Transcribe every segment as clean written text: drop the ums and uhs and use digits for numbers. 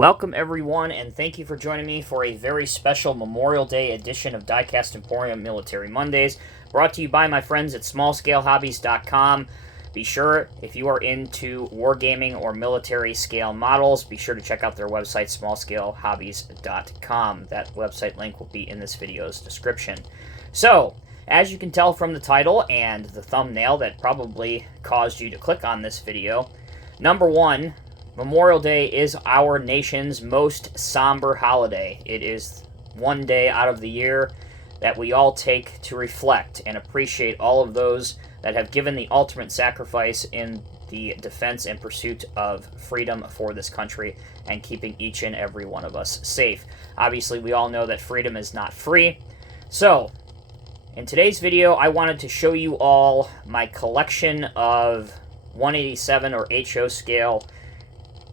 Welcome everyone, and thank you for joining me for a very special Memorial Day edition of Diecast Emporium Military Mondays, brought to you by my friends at smallscalehobbies.com. Be sure, if you are into wargaming or military scale models, be sure to check out their website, smallscalehobbies.com. That website link will be in this video's description. So, as you can tell from the title and the thumbnail that probably caused you to click on this video, number one, Memorial Day is our nation's most somber holiday. It is one day out of the year that we all take to reflect and appreciate all of those that have given the ultimate sacrifice in the defense and pursuit of freedom for this country and keeping each and every one of us safe. Obviously, we all know that freedom is not free. So, in today's video, I wanted to show you all my collection of 187 or HO scale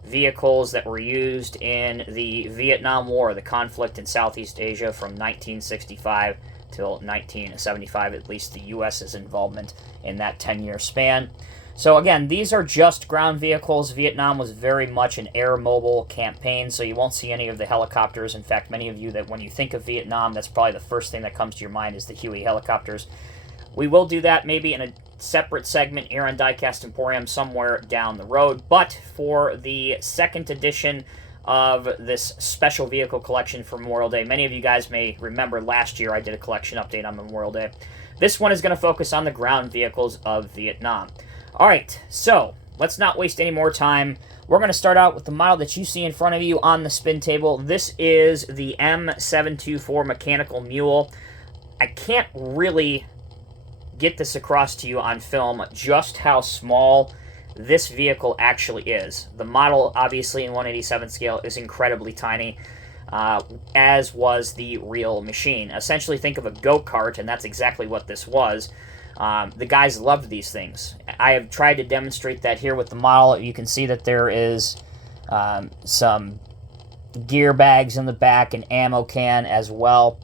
vehicles that were used in the Vietnam War, the conflict in Southeast Asia from 1965 till 1975, at least the U.S.'s involvement in that 10-year span. So again, these are just ground vehicles. Vietnam was very much an air-mobile campaign, so you won't see any of the helicopters. In fact, many of you that when you think of Vietnam, that's probably the first thing that comes to your mind is the Huey helicopters. We will do that maybe in a separate segment here on Diecast Emporium somewhere down the road, but for the second edition of this special vehicle collection for Memorial Day, many of you guys may remember last year I did a collection update on Memorial Day. This one is going to focus on the ground vehicles of Vietnam. Alright, so let's not waste any more time. We're going to start out with the model that you see in front of you on the spin table. This is the M724 Mechanical Mule. I can't really get this across to you on film just how small this vehicle actually is. The model, obviously in 187 scale, is incredibly tiny, as was the real machine. Essentially, think of a go-kart, and that's exactly what this was. The guys loved these things. I have tried to demonstrate that here with the model. You can see that there is some gear bags in the back, an ammo can as well.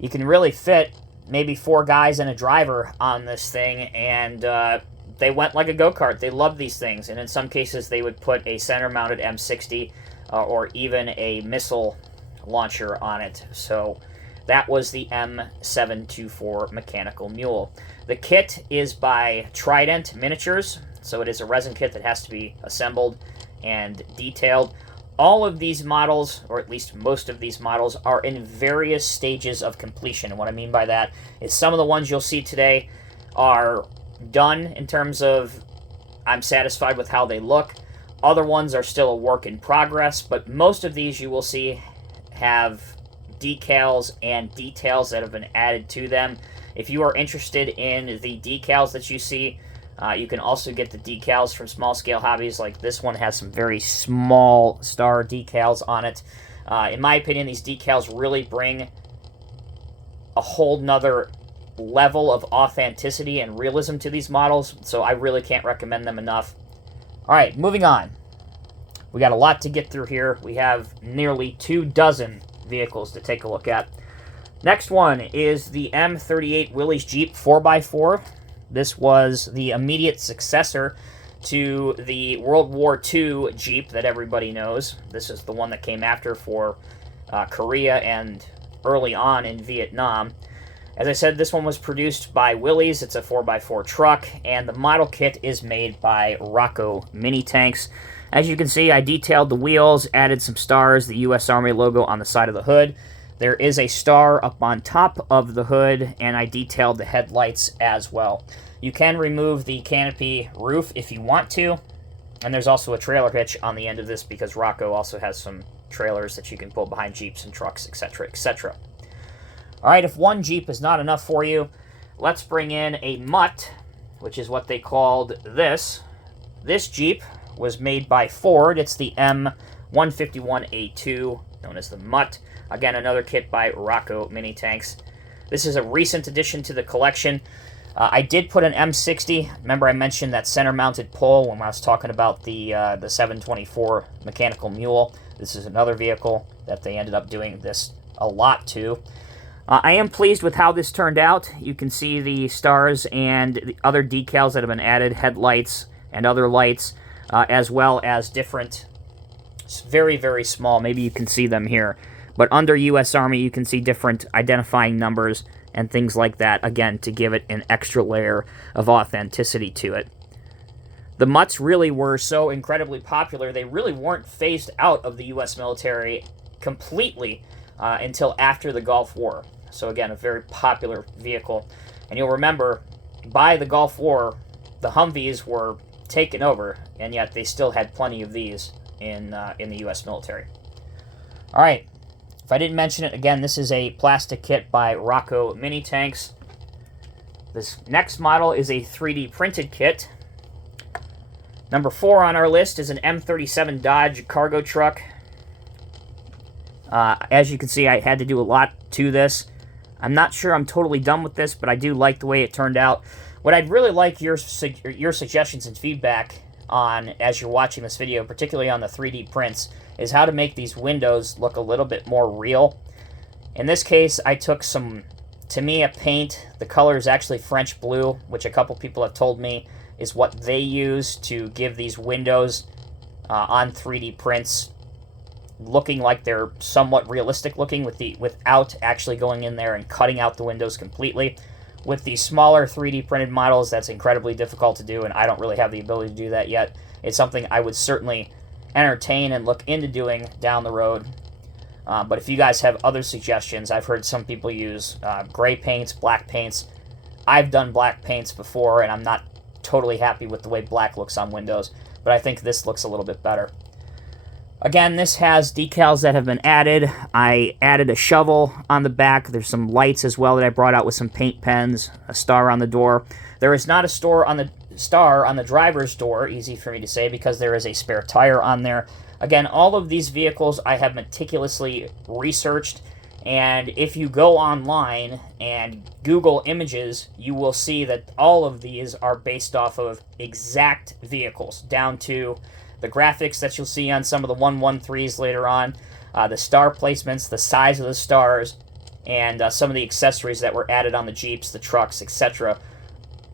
You can really fit maybe 4 guys and a driver on this thing, and they went like a go-kart. They loved these things, and in some cases they would put a center-mounted M60 or even a missile launcher on it. So that was the M724 Mechanical Mule. The kit is by Trident Miniatures, so it is a resin kit that has to be assembled and detailed. All of these models, or at least most of these models, are in various stages of completion. And what I mean by that is some of the ones you'll see today are done in terms of I'm satisfied with how they look. Other ones are still a work in progress, but most of these you will see have decals and details that have been added to them. If you are interested in the decals that you see, you can also get the decals from Small Scale Hobbies. Like this one has some very small star decals on it. In my opinion, these decals really bring a whole nother level of authenticity and realism to these models, so I really can't recommend them enough. Alright, moving on. We got a lot to get through here. We have nearly 24 vehicles to take a look at. Next one is the M38 Willys Jeep 4x4. This was the immediate successor to the World War II Jeep that everybody knows. This is the one that came after for Korea and early on in Vietnam. As I said, this one was produced by Willys. It's a 4x4 truck, and the model kit is made by Rocco Mini Tanks. As you can see, I detailed the wheels, added some stars, the U.S. Army logo on the side of the hood. There is a star up on top of the hood, and I detailed the headlights as well. You can remove the canopy roof if you want to, and there's also a trailer hitch on the end of this because Rocco also has some trailers that you can pull behind Jeeps and trucks, etc., etc. Alright, if one Jeep is not enough for you, let's bring in a MUTT, which is what they called this. This Jeep was made by Ford. It's the M151A2, known as the MUTT. Again, another kit by Rocco Mini Tanks. This is a recent addition to the collection. I did put an M60. Remember I mentioned that center-mounted pole when I was talking about the 724 Mechanical Mule. This is another vehicle that they ended up doing this a lot to. I am pleased with how this turned out. You can see the stars and the other decals that have been added, headlights and other lights, as well as different It's very, very small. Maybe you can see them here. But under U.S. Army, you can see different identifying numbers and things like that, again, to give it an extra layer of authenticity to it. The MUTTs really were so incredibly popular, they really weren't phased out of the U.S. military completely until after the Gulf War. So again, a very popular vehicle. And you'll remember, by the Gulf War, the Humvees were taken over, and yet they still had plenty of these in the U.S. military. All right. If I didn't mention it, again, this is a plastic kit by Rocco Mini Tanks. This next model is a 3D printed kit. Number 4 on our list is an M37 Dodge cargo truck. As you can see, I had to do a lot to this. I'm not sure I'm totally done with this, but I do like the way it turned out. What I'd really like your suggestions and feedback on as you're watching this video, particularly on the 3D prints, is how to make these windows look a little bit more real. In this case, I took some Tamiya paint. The color is actually French blue, which a couple people have told me is what they use to give these windows on 3D prints looking like they're somewhat realistic looking without actually going in there and cutting out the windows completely. With the smaller 3D printed models, that's incredibly difficult to do, and I don't really have the ability to do that yet. It's something I would certainly entertain and look into doing down the road. But if you guys have other suggestions, I've heard some people use gray paints, black paints. I've done black paints before, and I'm not totally happy with the way black looks on windows, but I think this looks a little bit better. Again, this has decals that have been added. I added a shovel on the back. There's some lights as well that I brought out with some paint pens, a star on the door. There is not a star on the driver's door, easy for me to say, because there is a spare tire on there. Again, all of these vehicles I have meticulously researched, and if you go online and Google images, you will see that all of these are based off of exact vehicles, down to the graphics that you'll see on some of the 113s later on, the star placements, the size of the stars, and some of the accessories that were added on the Jeeps, the trucks, etc.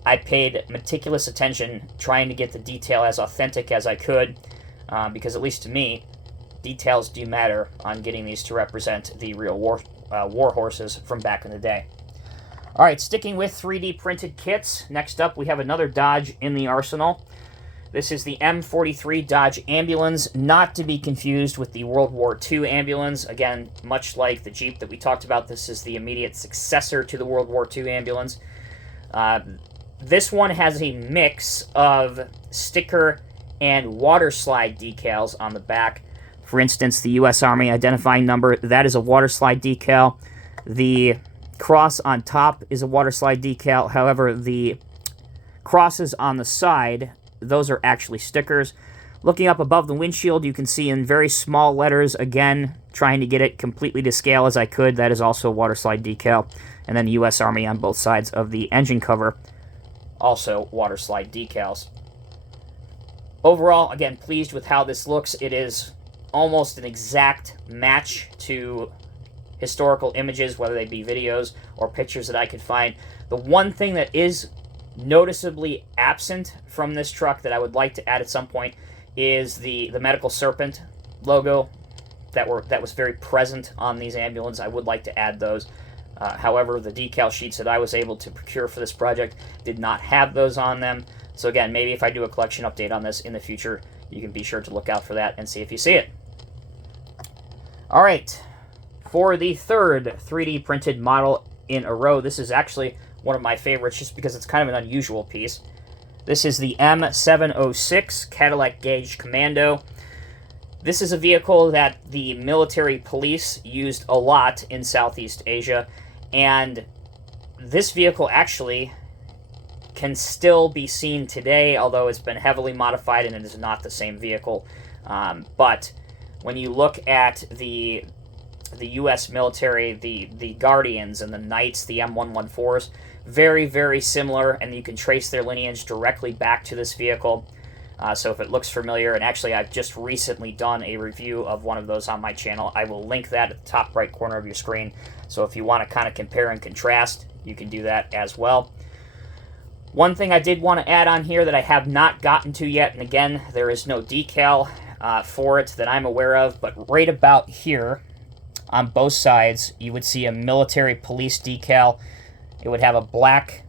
I paid meticulous attention trying to get the detail as authentic as I could, because at least to me, details do matter on getting these to represent the real war horses from back in the day. All right, sticking with 3D printed kits, next up we have another Dodge in the arsenal. This is the M43 Dodge Ambulance, not to be confused with the World War II Ambulance. Again, much like the Jeep that we talked about, this is the immediate successor to the World War II Ambulance. This one has a mix of sticker and water slide decals on the back. For instance, the U.S. Army identifying number, that is a water slide decal. The cross on top is a water slide decal. However, the crosses on the side, those are actually stickers. Looking up above the windshield, you can see in very small letters, again, trying to get it completely to scale as I could, that is also a water slide decal. And then U.S. Army on both sides of the engine cover, also water slide decals. Overall, again, pleased with how this looks. It is almost an exact match to historical images, whether they be videos or pictures that I could find. The one thing that is noticeably absent from this truck that I would like to add at some point is the medical serpent logo that was very present on these ambulances. I would like to add those. However, the decal sheets that I was able to procure for this project did not have those on them. So again, maybe if I do a collection update on this in the future, you can be sure to look out for that and see if you see it. All right, for the third 3D printed model in a row, this is actually one of my favorites just because it's kind of an unusual piece. This is the M706 Cadillac Gauge Commando. This is a vehicle that the military police used a lot in Southeast Asia, and this vehicle actually can still be seen today, although it's been heavily modified and it is not the same vehicle. But when you look at the U.S. military, the Guardians and the Knights, the M114s, very, very similar, and you can trace their lineage directly back to this vehicle. So if it looks familiar, and actually I've just recently done a review of one of those on my channel, I will link that at the top right corner of your screen. So if you want to kind of compare and contrast, you can do that as well. One thing I did want to add on here that I have not gotten to yet, and again, there is no decal for it that I'm aware of, but right about here on both sides, you would see a military police decal. It would have a black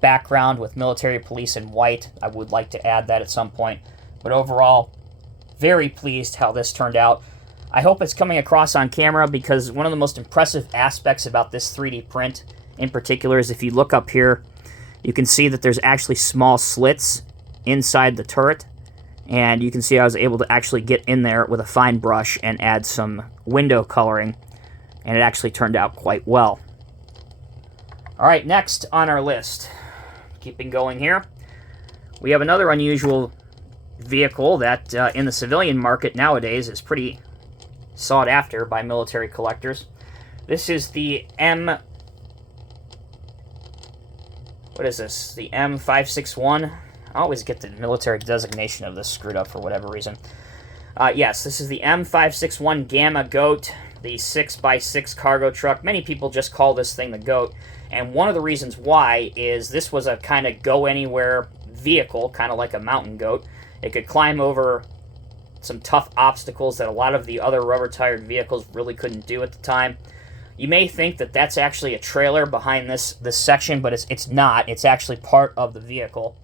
background with military police in white. I would like to add that at some point. But overall, very pleased how this turned out. I hope it's coming across on camera, because one of the most impressive aspects about this 3D print in particular is if you look up here, you can see that there's actually small slits inside the turret. And you can see I was able to actually get in there with a fine brush and add some window coloring. And it actually turned out quite well. Alright, next on our list, keeping going here, we have another unusual vehicle that in the civilian market nowadays is pretty sought after by military collectors. This is the what is this? The M561. I always get the military designation of this screwed up for whatever reason. Yes, this is the M561 Gama Goat, the 6x6 cargo truck. Many people just call this thing the Goat, and one of the reasons why is this was a kind of go-anywhere vehicle, kind of like a mountain goat. It could climb over some tough obstacles that a lot of the other rubber-tired vehicles really couldn't do at the time. You may think that that's actually a trailer behind this section, but it's not. It's actually part of the vehicle.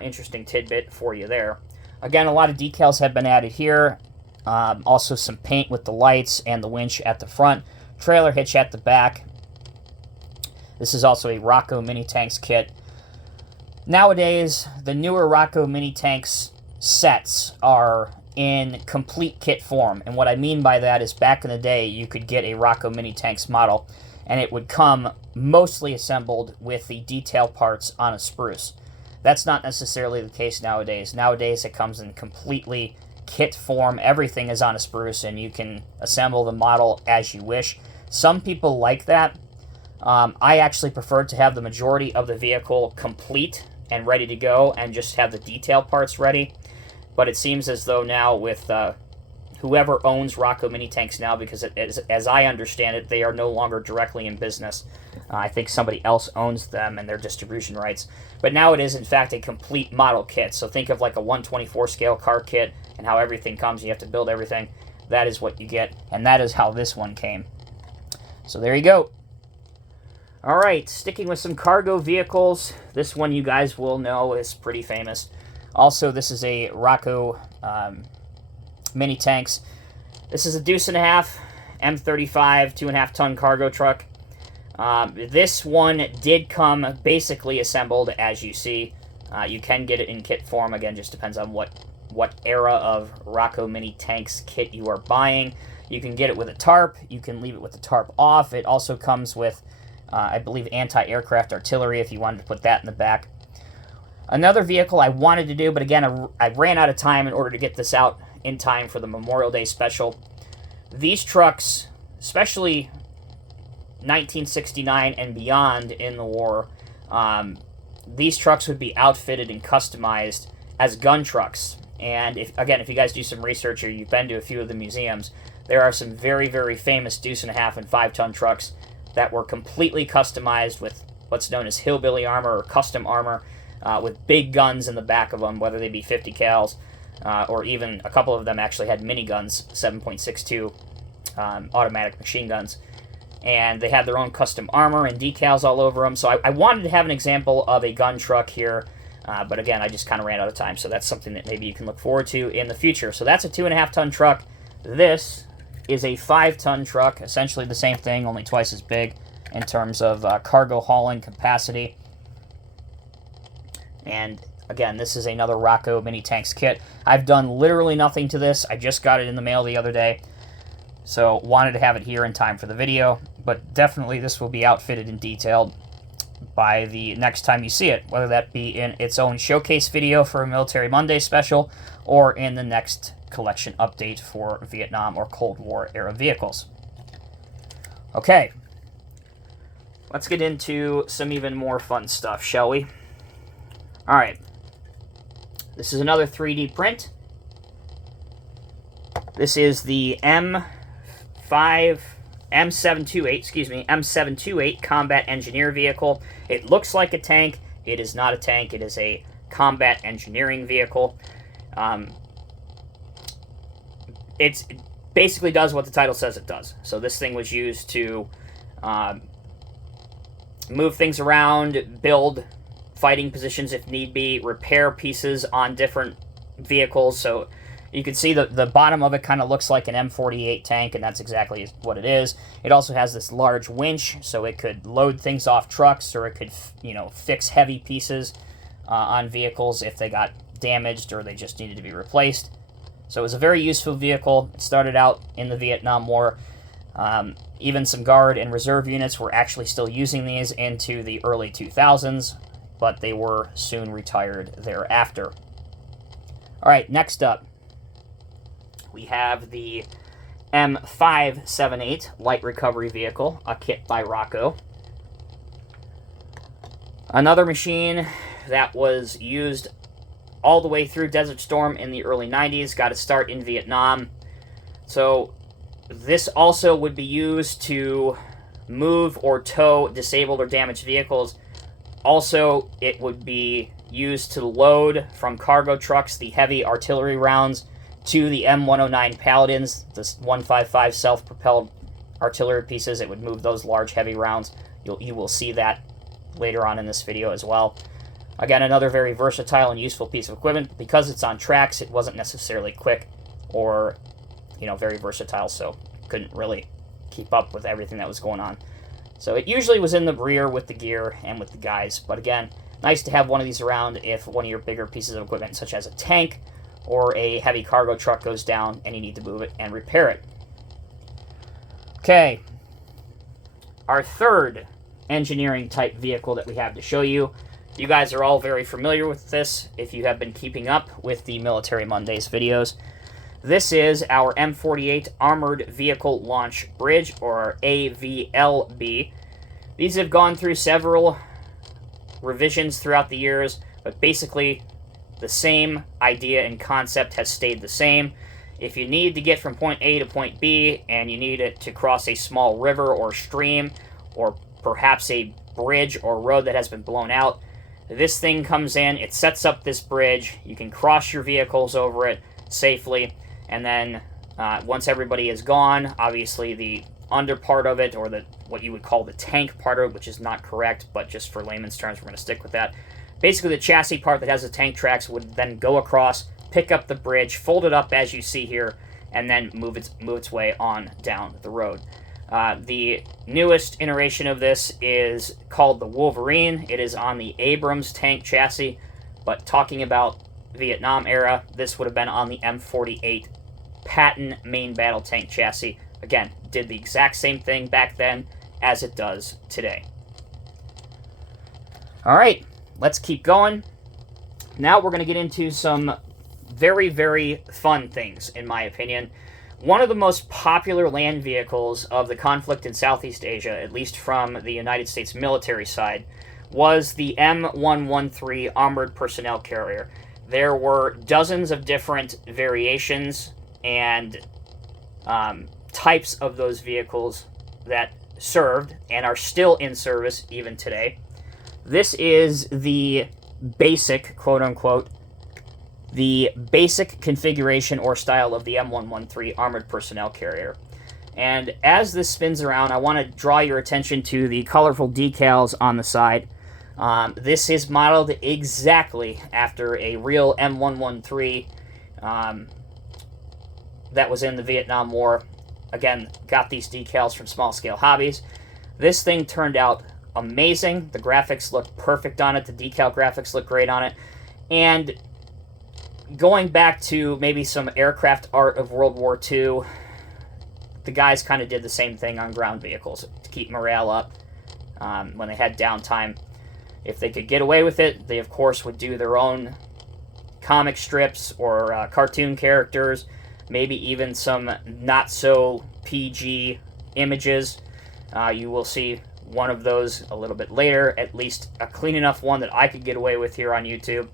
Interesting tidbit for you there. Again, a lot of decals have been added here. Also some paint with the lights and the winch at the front. Trailer hitch at the back. This is also a Rocco Mini Tanks kit. Nowadays, the newer Rocco Mini Tanks sets are in complete kit form. And what I mean by that is back in the day, you could get a Rocco Mini Tanks model, and it would come mostly assembled with the detail parts on a spruce. That's not necessarily the case nowadays. Nowadays, it comes in completely kit form. Everything is on a spruce, and you can assemble the model as you wish. Some people like that. I actually prefer to have the majority of the vehicle complete and ready to go, and just have the detail parts ready. But it seems as though now with whoever owns Rocco Mini Tanks now, because as I understand it, they are no longer directly in business. I think somebody else owns them and their distribution rights. But now it is, in fact, a complete model kit. So think of like a 1/24 scale car kit and how everything comes. You have to build everything. That is what you get, and that is how this one came. So there you go. All right, sticking with some cargo vehicles. This one you guys will know is pretty famous. Also, this is a Rocco Mini Tanks. This is a deuce and a half M35 2.5 ton cargo truck. This one did come basically assembled, as you see. You can get it in kit form. Again, just depends on what era of Rocco Mini Tanks kit you are buying. You can get it with a tarp. You can leave it with the tarp off. It also comes with, I believe, anti-aircraft artillery if you wanted to put that in the back. Another vehicle I wanted to do, but again, I ran out of time in order to get this out in time for the Memorial Day special. These trucks, especially 1969 and beyond in the war, these trucks would be outfitted and customized as gun trucks. And if you guys do some research or you've been to a few of the museums, there are some very, very famous deuce and a half and 5-ton trucks that were completely customized with what's known as hillbilly armor or custom armor, with big guns in the back of them, whether they be 50 cals, or even a couple of them actually had miniguns, 7.62 automatic machine guns. And they had their own custom armor and decals all over them. So I wanted to have an example of a gun truck here, but again, I just kind of ran out of time. So that's something that maybe you can look forward to in the future. So that's a 2.5 ton truck. This is a 5-ton truck, essentially the same thing, only twice as big in terms of cargo hauling capacity. And again, this is another Rocco Mini Tanks kit. I've done literally nothing to this. I just got it in the mail the other day, so wanted to have it here in time for the video. But definitely this will be outfitted and detailed by the next time you see it, whether that be in its own showcase video for a Military Monday special or in the next collection update for Vietnam or Cold War era vehicles. Okay, let's get into some even more fun stuff, shall we? Alright, this is another 3D print. This is the M728 Combat Engineer Vehicle. It looks like a tank. It is not a tank. It is a combat engineering vehicle. it basically does what the title says it does. So this thing was used to move things around, build fighting positions if need be, repair pieces on different vehicles. So you can see the bottom of it kind of looks like an M48 tank, and that's exactly what it is. It also has this large winch, so it could load things off trucks, or it could, fix heavy pieces on vehicles if they got damaged or they just needed to be replaced. So it was a very useful vehicle. It started out in the Vietnam War. Even some Guard and Reserve units were actually still using these into the early 2000s, but they were soon retired thereafter. All right, next up, we have the M578 Light Recovery Vehicle, a kit by Rocco. Another machine that was used all the way through Desert Storm in the early 90s, got a start in Vietnam. So this also would be used to move or tow disabled or damaged vehicles. Also, it would be used to load from cargo trucks the heavy artillery rounds to the M109 Paladins, the 155 self-propelled artillery pieces. It would move those large heavy rounds. You will see that later on in this video as well. Again, another very versatile and useful piece of equipment. Because it's on tracks, it wasn't necessarily quick or, very versatile, so couldn't really keep up with everything that was going on. So it usually was in the rear with the gear and with the guys. But again, nice to have one of these around if one of your bigger pieces of equipment, such as a tank or a heavy cargo truck, goes down and you need to move it and repair it. Okay, our third engineering type vehicle that we have to show you. You guys are all very familiar with this if you have been keeping up with the Military Mondays videos. This is our M48 Armored Vehicle Launch Bridge, or AVLB. These have gone through several revisions throughout the years, but basically the same idea and concept has stayed the same. If you need to get from point A to point B and you need it to cross a small river or stream, or perhaps a bridge or road that has been blown out, this thing comes in, it sets up this bridge, you can cross your vehicles over it safely, and then once everybody is gone, obviously the under part of it, or what you would call the tank part of it, which is not correct, but just for layman's terms, we're going to stick with that. Basically, the chassis part that has the tank tracks would then go across, pick up the bridge, fold it up as you see here, and then move its way on down the road. The newest iteration of this is called the Wolverine. It is on the Abrams tank chassis, but talking about Vietnam era, this would have been on the M48 Patton main battle tank chassis. Again, did the exact same thing back then as it does today. All right, let's keep going. Now we're going to get into some very, very fun things, in my opinion. One of the most popular land vehicles of the conflict in Southeast Asia, at least from the United States military side, was the M113 Armored Personnel Carrier. There were dozens of different variations and types of those vehicles that served and are still in service even today. This is the basic, quote-unquote, the basic configuration or style of the M113 Armored Personnel Carrier. And as this spins around, I want to draw your attention to the colorful decals on the side. This is modeled exactly after a real M113 that was in the Vietnam War. Again, got these decals from Small Scale Hobbies. This thing turned out amazing. The graphics look perfect on it. The decal graphics look great on it. And going back to maybe some aircraft art of World War II, the guys kind of did the same thing on ground vehicles to keep morale up when they had downtime. If they could get away with it, they of course would do their own comic strips or cartoon characters, maybe even some not so PG images. You will see one of those a little bit later, at least a clean enough one that I could get away with here on YouTube.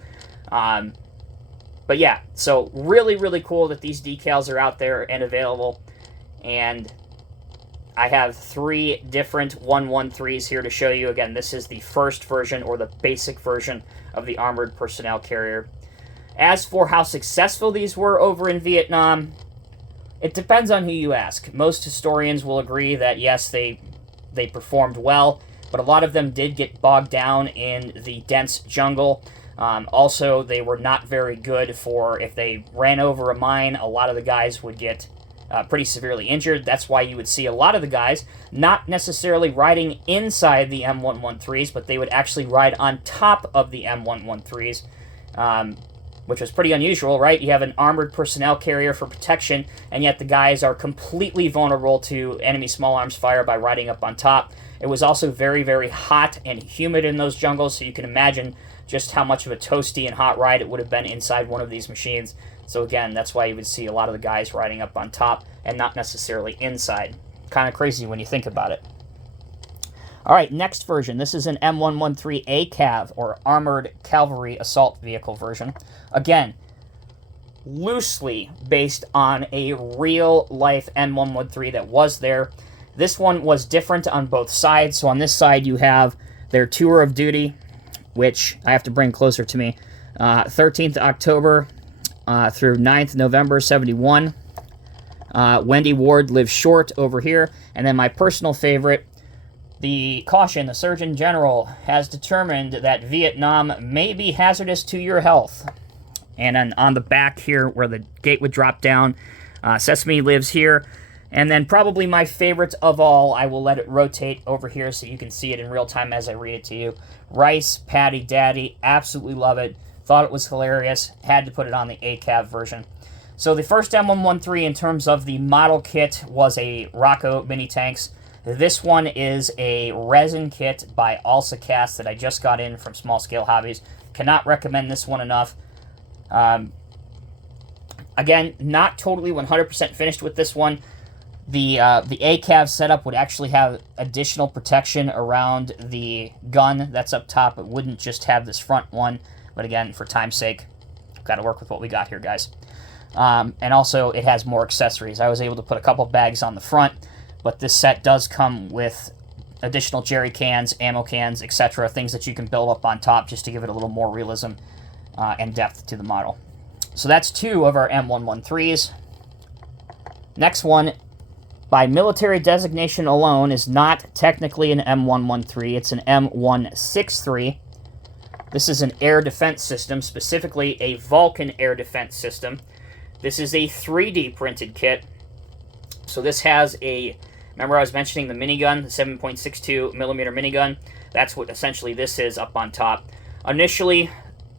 But yeah, so really, really cool that these decals are out there and available. And I have 3 different 113s here to show you. Again, this is the first version, or the basic version, of the Armored Personnel Carrier. As for how successful these were over in Vietnam, It depends on who you ask. Most historians will agree that yes, they performed well, but a lot of them did get bogged down in the dense jungle. Also, they were not very good for, if they ran over a mine, a lot of the guys would get pretty severely injured. That's why you would see a lot of the guys not necessarily riding inside the M113s, but they would actually ride on top of the M113s, which was pretty unusual, right? You have an armored personnel carrier for protection, and yet the guys are completely vulnerable to enemy small arms fire by riding up on top. It was also very, very hot and humid in those jungles, so you can imagine just how much of a toasty and hot ride it would have been inside one of these machines. So again, that's why you would see a lot of the guys riding up on top and not necessarily inside. Kind of crazy when you think about it. All right, next version. This is an M113 ACAV, or Armored Cavalry Assault Vehicle version. Again, loosely based on a real-life M113 that was there. This one was different on both sides. So on this side, you have their tour of duty, which I have to bring closer to me. 13th October through 9th November 71. Wendy Ward lives short over here. And then my personal favorite, the caution, the Surgeon General has determined that Vietnam may be hazardous to your health. And then on the back here where the gate would drop down, Sesame lives here. And then probably my favorite of all, I will let it rotate over here so you can see it in real time as I read it to you. Rice, Patty, Daddy, absolutely love it. Thought it was hilarious. Had to put it on the ACAV version. So the first M113 in terms of the model kit was a Rocco mini tanks. This one is a resin kit by AlsaCast that I just got in from Small Scale Hobbies. Cannot recommend this one enough. Again, not totally 100% finished with this one. The ACAV setup would actually have additional protection around the gun that's up top. It wouldn't just have this front one. But again, for time's sake, got to work with what we got here, guys. And also, it has more accessories. I was able to put a couple bags on the front, but this set does come with additional jerry cans, ammo cans, etc., things that you can build up on top just to give it a little more realism and depth to the model. So that's two of our M113s. Next one, by military designation alone, is not technically an M113. It's an M163. This is an air defense system, specifically a Vulcan air defense system. This is a 3D printed kit. So this has a, remember I was mentioning the minigun, the 7.62 millimeter minigun? That's what essentially this is up on top. Initially,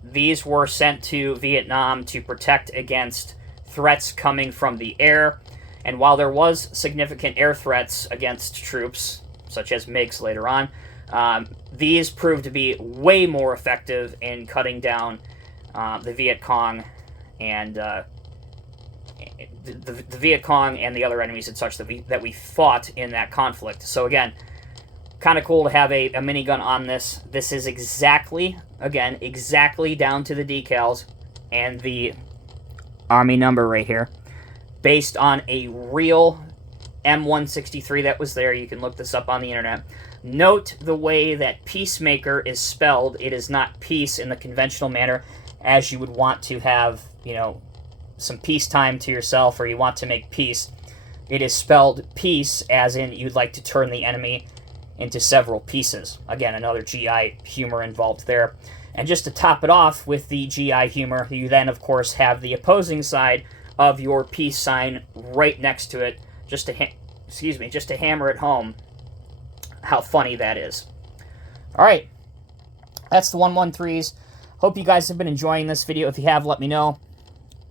these were sent to Vietnam to protect against threats coming from the air. And while there was significant air threats against troops, such as MiGs later on, these proved to be way more effective in cutting down the Viet Cong and the Viet Cong and the other enemies and such that we fought in that conflict. So again, kind of cool to have a minigun on this. This is exactly down to the decals and the Army number right here, based on a real M163 that was there. You can look this up on the internet. Note the way that Peacemaker is spelled. It is not peace in the conventional manner as you would want to have, you know, some peacetime to yourself, or you want to make peace. It is spelled peace as in you'd like to turn the enemy into several pieces. Again, another GI humor involved there. And just to top it off with the GI humor, you then, of course, have the opposing side of your peace sign right next to it, just to hammer it home how funny that is. All right, that's the 113s. Hope you guys have been enjoying this video. If you have, let me know.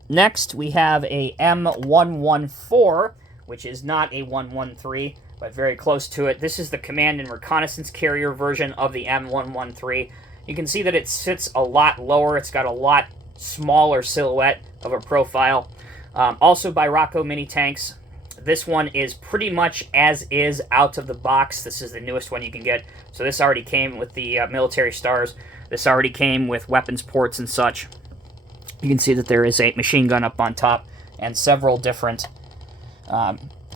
Next, we have a M114, which is not a 113, but very close to it. This is the command and reconnaissance carrier version of the M113. You can see that it sits a lot lower. It's got a lot smaller silhouette of a profile. Also by Rocco Mini Tanks. This one is pretty much as is out of the box. This is the newest one you can get. So this already came with the military stars. This already came with weapons ports and such. You can see that there is a machine gun up on top and several different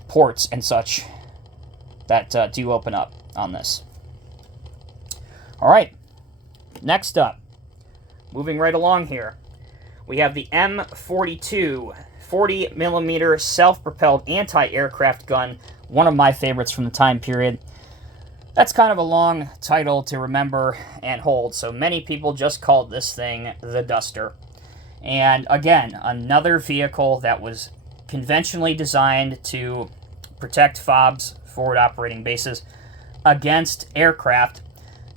ports and such that do open up on this. All right, next up, moving right along here, we have the M42 40mm self-propelled anti-aircraft gun, one of my favorites from the time period. That's kind of a long title to remember and hold, so many people just called this thing the Duster. And again, another vehicle that was conventionally designed to protect FOBs, forward operating bases, against aircraft,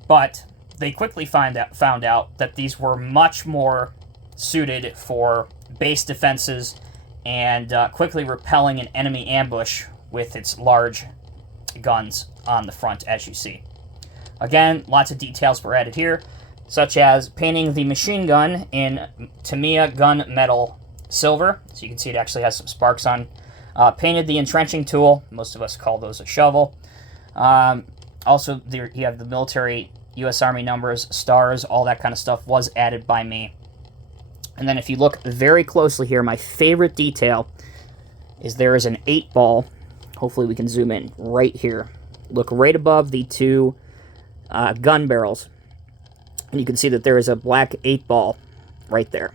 but they quickly found out that these were much more suited for base defenses and quickly repelling an enemy ambush with its large guns on the front, as you see. Again, lots of details were added here, such as painting the machine gun in Tamiya gunmetal silver, so you can see it actually has some sparks on. Painted the entrenching tool, most of us call those a shovel. Also, there you have the military U.S. Army numbers, stars, all that kind of stuff was added by me. And then if you look very closely here, my favorite detail is there is an 8-ball. Hopefully we can zoom in right here. Look right above the two gun barrels. And you can see that there is a black 8-ball right there.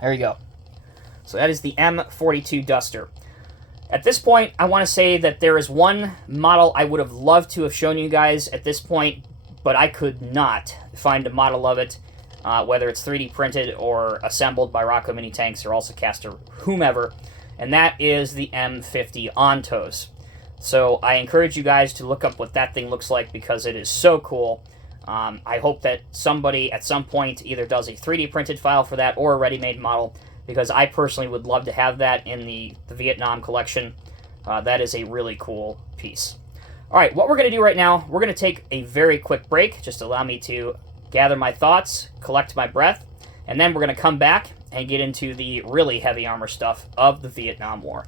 There you go. So that is the M42 Duster. At this point, I want to say that there is one model I would have loved to have shown you guys at this point, but I could not find a model of it. Whether it's 3D printed or assembled by Rocco Mini Tanks or also cast or whomever, and that is the M50 Ontos. So I encourage you guys to look up what that thing looks like because it is so cool. I hope that somebody at some point either does a 3D printed file for that or a ready-made model, because I personally would love to have that in the Vietnam collection. That is a really cool piece. All right, what we're going to do right now, we're going to take a very quick break. Just allow me to gather my thoughts, collect my breath, and then we're going to come back and get into the really heavy armor stuff of the Vietnam War.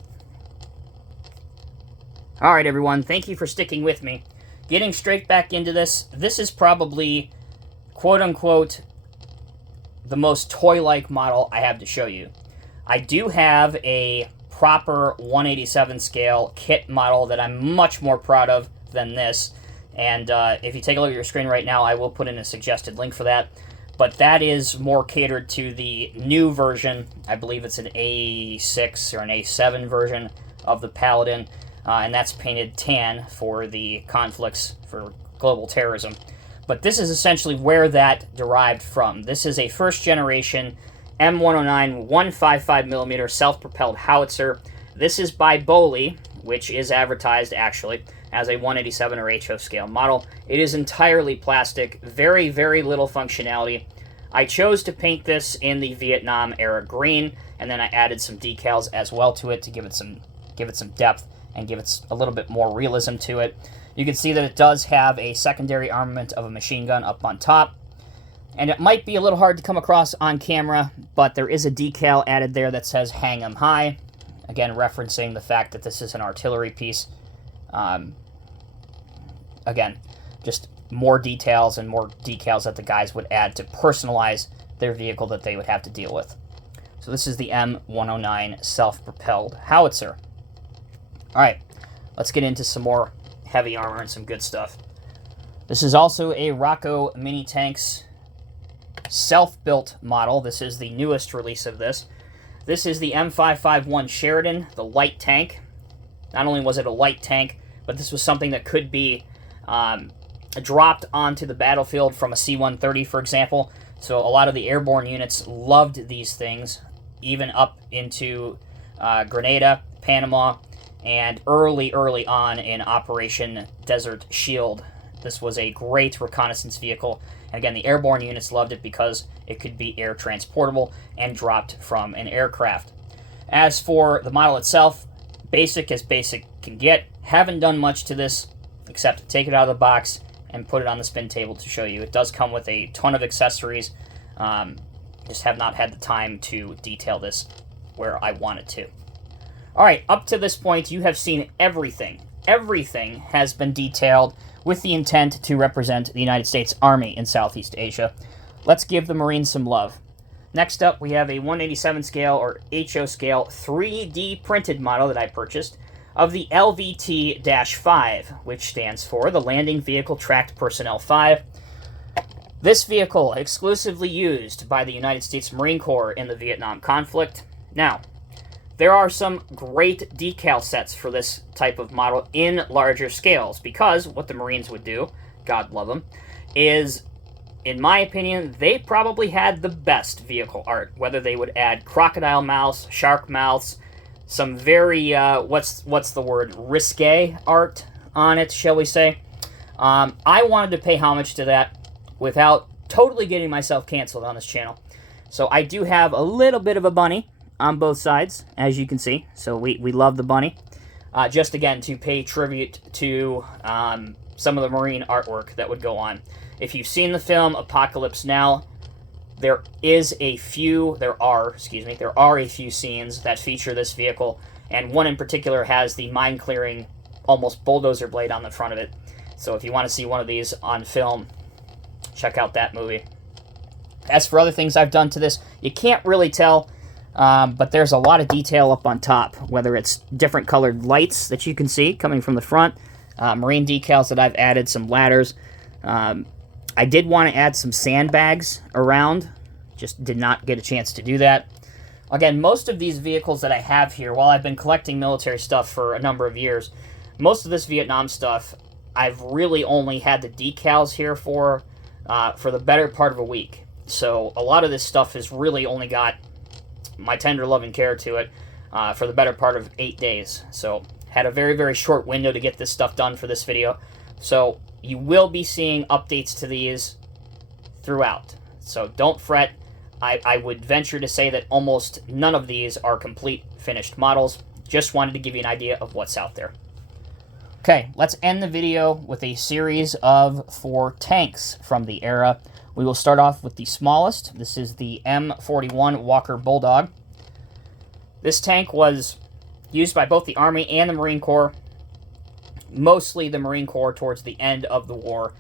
All right, everyone, thank you for sticking with me. Getting straight back into this, this is probably, quote-unquote, the most toy-like model I have to show you. I do have a proper 187 scale kit model that I'm much more proud of than this. And if you take a look at your screen right now, I will put in a suggested link for that. But that is more catered to the new version. I believe it's an A6 or an A7 version of the Paladin. And that's painted tan for the conflicts for global terrorism. But this is essentially where that derived from. This is a first-generation M109 155mm self-propelled howitzer. This is by Boley, which is advertised, actually, as a 187 or HO scale model. It is entirely plastic, very, very little functionality. I chose to paint this in the Vietnam era green, and then I added some decals as well to it to give it some depth and give it a little bit more realism to it. You can see that it does have a secondary armament of a machine gun up on top. And it might be a little hard to come across on camera, but there is a decal added there that says "Hang 'em High." Again, referencing the fact that this is an artillery piece. Again, just more details and more decals that the guys would add to personalize their vehicle that they would have to deal with. So this is the M109 self-propelled howitzer. All right, let's get into some more heavy armor and some good stuff. This is also a Rocco Mini Tanks self-built model. This is the newest release of this. This is the M551 Sheridan, the light tank. Not only was it a light tank, but this was something that could be dropped onto the battlefield from a C-130, for example. So a lot of the airborne units loved these things, even up into Grenada, Panama, and early on in Operation Desert Shield. This was a great reconnaissance vehicle. And again, the airborne units loved it because it could be air transportable and dropped from an aircraft. As for the model itself, basic as basic can get. Haven't done much to this except take it out of the box and put it on the spin table to show you. It does come with a ton of accessories. Just have not had the time to detail this where I wanted to. All right, up to this point, you have seen everything. Everything has been detailed with the intent to represent the United States Army in Southeast Asia. Let's give the Marines some love. Next up, we have a 187 scale or HO scale 3D printed model that I purchased of the LVT-5, which stands for the Landing Vehicle Tracked Personnel 5. This vehicle exclusively used by the United States Marine Corps in the Vietnam conflict. Now, there are some great decal sets for this type of model in larger scales, because what the Marines would do, God love them, is, in my opinion, they probably had the best vehicle art, whether they would add crocodile mouths, shark mouths, some very, what's the word, risque art on it, shall we say. I wanted to pay homage to that without totally getting myself canceled on this channel. So I do have a little bit of a bunny on both sides, as you can see. So we love the bunny. Just again, to pay tribute to some of the Marine artwork that would go on. If you've seen the film Apocalypse Now, there are a few scenes that feature this vehicle, and one in particular has the mine-clearing, almost bulldozer blade on the front of it. So if you want to see one of these on film, check out that movie. As for other things I've done to this, you can't really tell, but there's a lot of detail up on top, whether it's different colored lights that you can see coming from the front, Marine decals that I've added, some ladders. I did want to add some sandbags around, just did not get a chance to do that. Again, most of these vehicles that I have here, while I've been collecting military stuff for a number of years, most of this Vietnam stuff, I've really only had the decals here for the better part of a week. So a lot of this stuff has really only got my tender love and care to it for the better part of 8 days. So had a very, very short window to get this stuff done for this video. So you will be seeing updates to these throughout. So don't fret. I would venture to say that almost none of these are complete finished models. Just wanted to give you an idea of what's out there. Okay, let's end the video with a series of 4 tanks from the era. We will start off with the smallest. This is the M41 Walker Bulldog. This tank was used by both the Army and the Marine Corps, mostly the Marine Corps towards the end of the war.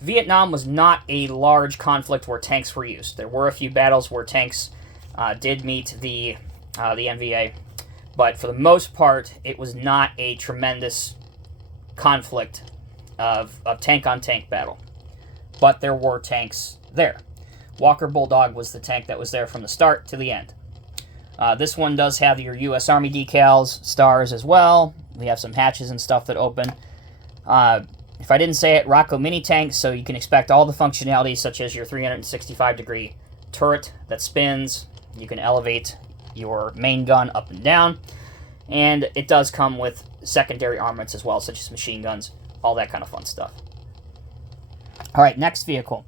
Vietnam was not a large conflict where tanks were used. There were a few battles where tanks did meet the NVA, but for the most part, it was not a tremendous conflict of tank-on-tank battle. But there were tanks there. Walker Bulldog was the tank that was there from the start to the end. This one does have your U.S. Army decals, stars as well. We have some hatches and stuff that open. If I didn't say it, Rocco mini tank, so you can expect all the functionalities such as your 365-degree turret that spins. You can elevate your main gun up and down. And it does come with secondary armaments as well, such as machine guns, all that kind of fun stuff. All right, next vehicle.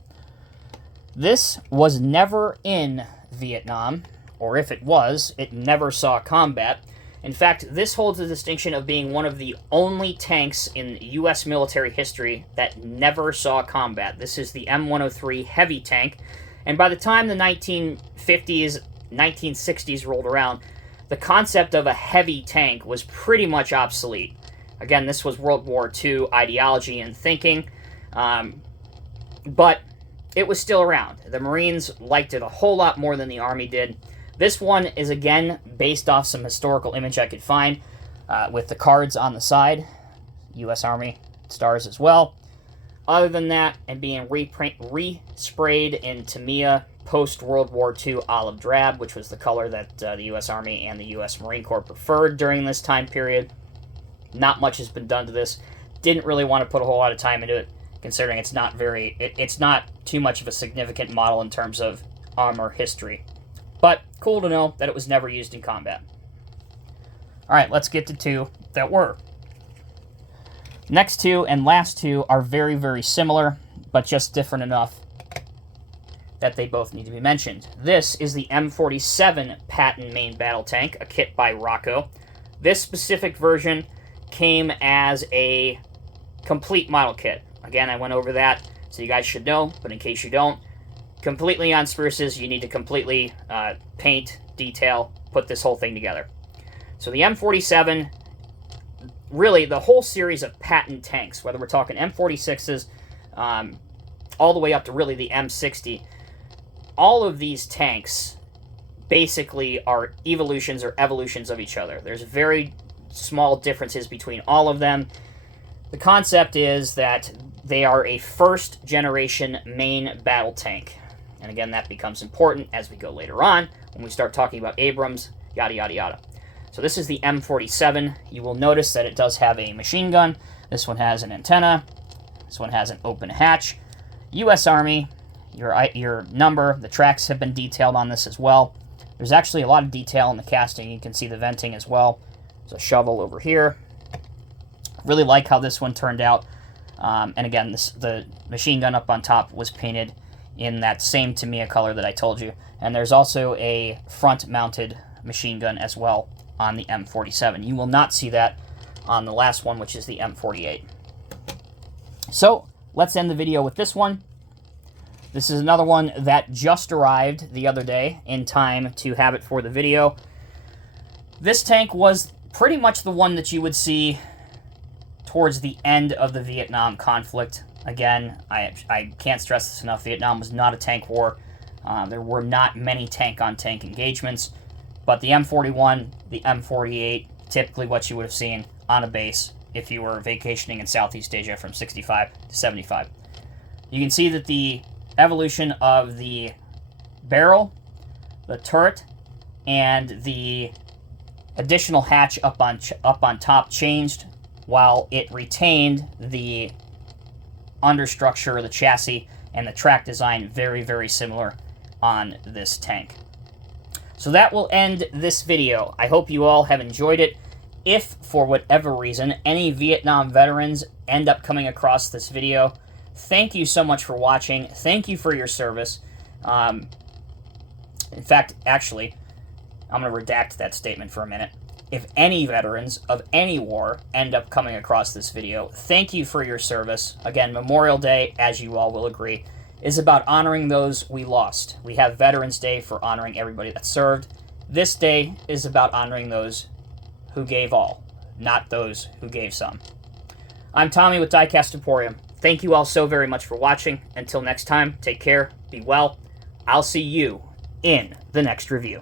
This was never in Vietnam, or if it was, it never saw combat. In fact, this holds the distinction of being one of the only tanks in U.S. military history that never saw combat. This is the M103 heavy tank, and by the time the 1950s, 1960s rolled around, the concept of a heavy tank was pretty much obsolete. Again, this was World War II ideology and thinking, but it was still around. The Marines liked it a whole lot more than the Army did. This one is, again, based off some historical image I could find with the cards on the side. U.S. Army stars as well. Other than that, and being resprayed in Tamiya post-World War II olive drab, which was the color that the U.S. Army and the U.S. Marine Corps preferred during this time period. Not much has been done to this. Didn't really want to put a whole lot of time into it, considering it's not too much of a significant model in terms of armor history. But cool to know that it was never used in combat. Alright, let's get to 2 that were. Next 2 and last 2 are very, very similar, but just different enough that they both need to be mentioned. This is the M47 Patton Main Battle Tank, a kit by Rocco. This specific version came as a complete model kit. Again, I went over that, so you guys should know, but in case you don't, completely on spruces, you need to completely paint, detail, put this whole thing together. So the M47, really the whole series of Patton tanks, whether we're talking M46s, all the way up to really the M60, all of these tanks basically are evolutions or evolutions of each other. There's very small differences between all of them. The concept is that they are a first-generation main battle tank. And again, that becomes important as we go later on, when we start talking about Abrams, yada, yada, yada. So this is the M47. You will notice that it does have a machine gun. This one has an antenna. This one has an open hatch. U.S. Army, your number, the tracks have been detailed on this as well. There's actually a lot of detail in the casting. You can see the venting as well. There's a shovel over here. Really like how this one turned out. And again, the machine gun up on top was painted in that same Tamiya color that I told you. And there's also a front-mounted machine gun as well on the M47. You will not see that on the last one, which is the M48. So, let's end the video with this one. This is another one that just arrived the other day in time to have it for the video. This tank was pretty much the one that you would see towards the end of the Vietnam conflict. Again, I can't stress this enough. Vietnam was not a tank war. There were not many tank-on-tank engagements. But the M41, the M48, typically what you would have seen on a base if you were vacationing in Southeast Asia from 65 to 75. You can see that the evolution of the barrel, the turret, and the additional hatch up on top changed, while it retained the understructure, the chassis, and the track design very, very similar on this tank. So that will end this video. I hope you all have enjoyed it. If, for whatever reason, any Vietnam veterans end up coming across this video, thank you so much for watching. Thank you for your service. In fact, actually, I'm going to redact that statement for a minute. If any veterans of any war end up coming across this video, thank you for your service. Again, Memorial Day, as you all will agree, is about honoring those we lost. We have Veterans Day for honoring everybody that served. This day is about honoring those who gave all, not those who gave some. I'm Tommy with Diecast Emporium. Thank you all so very much for watching. Until next time, take care, be well. I'll see you in the next review.